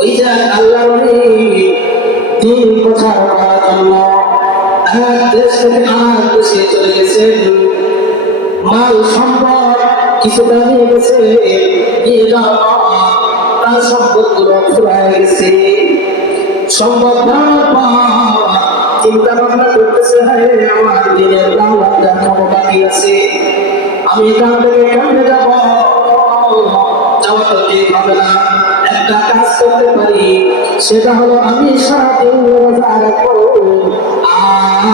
ওই যে আল্লাহ দিন প্রচার করার জন্য এক দেশ থেকে আর দেশে চলে গেছেন, মাল সম্পদ কিছুটা নিয়ে গেছে, তার সম্পদগুলো ফুরায় গেছে। সম্পদ চিন্তা ভাবনা করতেছে, আমার দিনের দাওয়াত জানানো বাকি আছে, আমি এখান থেকে কেমনে যাব? যাওয়া তো ঠিক হবে না। একটা কাজ করতে পারি, সেটা হলো আমি সারাদিন রোজা রাখবো আর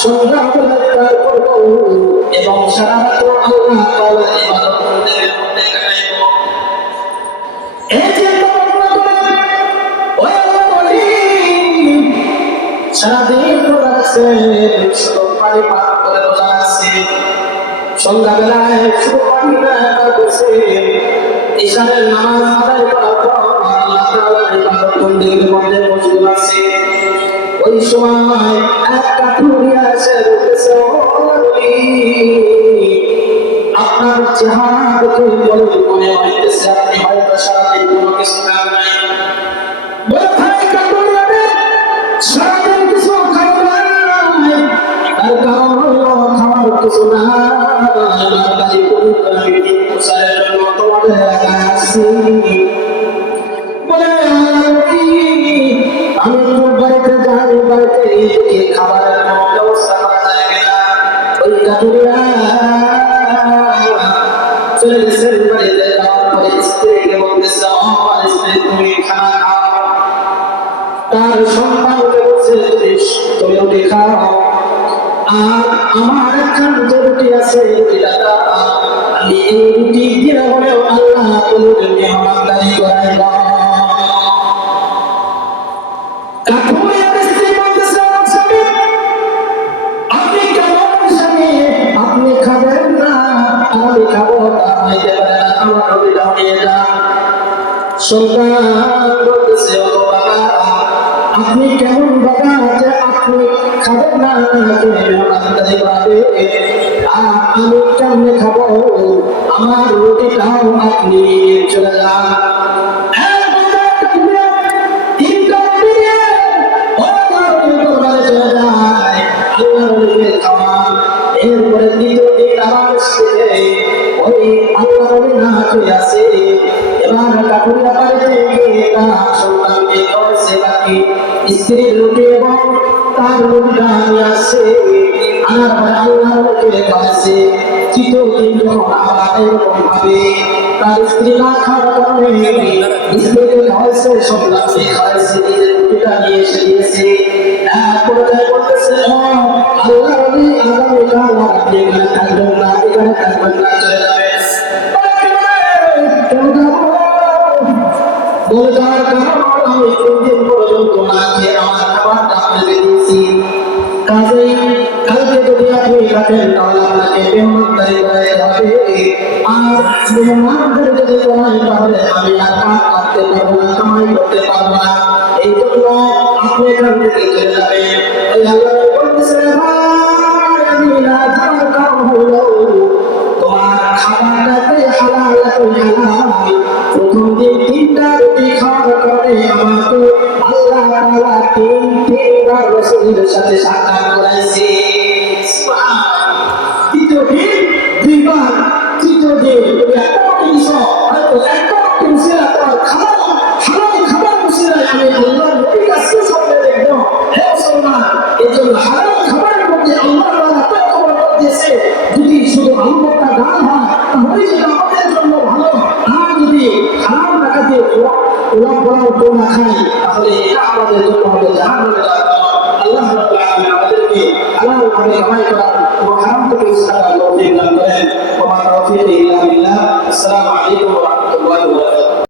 সন্ধ্যা বেলা ইফতার করবো এবং সারা রাত আল্লাহ তাআলার ইবাদত করতে কাটাইবো। এই যে সারাদিন রোজা রাখছে, শুধু পানি পান করে রোজা রাখছে, সন্ধ্যাবেলায় শুধু পানি পান করছে, ইশারের নামাজ আদায় করার পর আল্লাহ তাআলার ইবাদত বন্দেগীর মধ্যে মশগুল আছে। ওই সময় এক কাঠুরিয়া এসে বলতেছে, আপনার চেহারা দেখে মনে হইতেছে আপনি হয়তো সারাদিন কোনো কিছু খান নাই। সারাদিন কিছু খাই নাই, তার কারণ হলো খাওয়ার কিছু না, বাড়ি পরিবারের দিন প্রচারের জন্য তোমাদের এলাকায় আসছি। বলে আমি তো বাড়িতে যাই, বাড়িতে এদিকে খাবারের কোনো ব্যবস্থা করা যায় কিনা। ওই কাঠুরিয়া চলে গেছেন বাড়িতে, যাওয়ার পরে স্ত্রীকে বলতেছে, আমার স্ত্রী তুমি খানা খাও। তার সন্তানকে বলছে, তুমি রুটি খাও, আর আমার একখান যে রুটি আছে রুটিটা দাও, আমি এই রুটি দিয়ে হলেও আল্লাহ তোমাকে মেহমানদারি করাইব। কাঠুরিয়ার স্ত্রী বলতেছে, স্বামী আপনি কেমন স্বামী, আপনি খাবেন না আমি খাবো, তা হইতে পারে না, আমার রুটিটা নিয়ে যান। সন্তান বলতেছে, ও বাবা আপনি কেমন বাবা যে আপনি খাবেন না মেহমানদারি করবে, আর আমি কেমনে খাবো, আমার রুটিটাও আপনি চলে যান। এরপরে দ্বিতীয় দিন আবার ওই আল্লাহ না হয়ে আছে। এবার কাঠুরিয়া বাড়িতে গিয়ে তার সন্তানকে করেছে বাকি স্ত্রীর রুটি এবং তার রুটিটা নিয়ে আসে, আনার পরে আল্লাহ রুটি করেছে। তৃতীয় দিন যখন আবার এরকম ভাবে তার স্ত্রী না খাওয়ার কারণে স্ত্রীকে খাওয়াইছে, সন্তানকে খাওয়াইছে, নিজের রুটিটা নিয়ে এসে দিয়েছে। বলতেছে, আল্লাহ আগামীকাল আপনি এখানে থাকবেন না, এখানে থাকবেন না, চলে যাবেন। বলে যাওয়ার কারণ আমি 3 দিন পর্যন্ত না খেয়ে আমার খাবারটা আপনাকে দিয়েছি, কাজেই কালকে যদি আপনি থাকেন তাহলে আপনাকে মেহমানদারি করাইতে হবে, আর মেহমানদারি যদি করাই তাহলে আমি আর কাজ করতে পারবো না, কামাই করতে পারবো না, এই জন্য আপনি এখান থেকে চলে যাবেন। ওই আল্লাহ বলতেছে, ভাই আমি না যাওয়ার কারণ হলো তোমার খাবারটাকে হালাল হালাল, প্রথম দিন 3টা রুটি খাওয়ার কারণে আমাকে আল্লাহ তাআলা 3বার রাসূলের সাথে সাক্ষাৎ করাইছে। দ্বিতীয় দিন 2বার, তৃতীয় দিন একটা কিছু হয়তো একটা কিছু খাবার হালাল খাবার মুসিরা আমি আল্লাহর নবীর কাছে সামনে দেখব। হে মুসলমান, এই জন্য হালাল খাবারের মধ্যে আল্লাহ তাআলা এত খবর দিয়েছে, যদি শুধু আল্লাহটা দান হয় তাহলে এটা আমাদের জন্য ভালো, আর যদি হারাম টাকা দিয়ে ওলা পোলাও টোনা খাই তাহলে এটা আমাদের জন্য হবে জাহান্নামে যাওয়া। আল্লাহ রাব্বুল আলামিন আমাদেরকে হালালভাবে কামাই করার এবং হারাম থেকে ছাড়ার তৌফিক দান করেন। ওয়া মা তাওফীকি ইল্লা বিল্লাহ। আসসালামু আলাইকুম ওয়া রাহমাতুল্লাহি ওয়া বারাকাতুহু।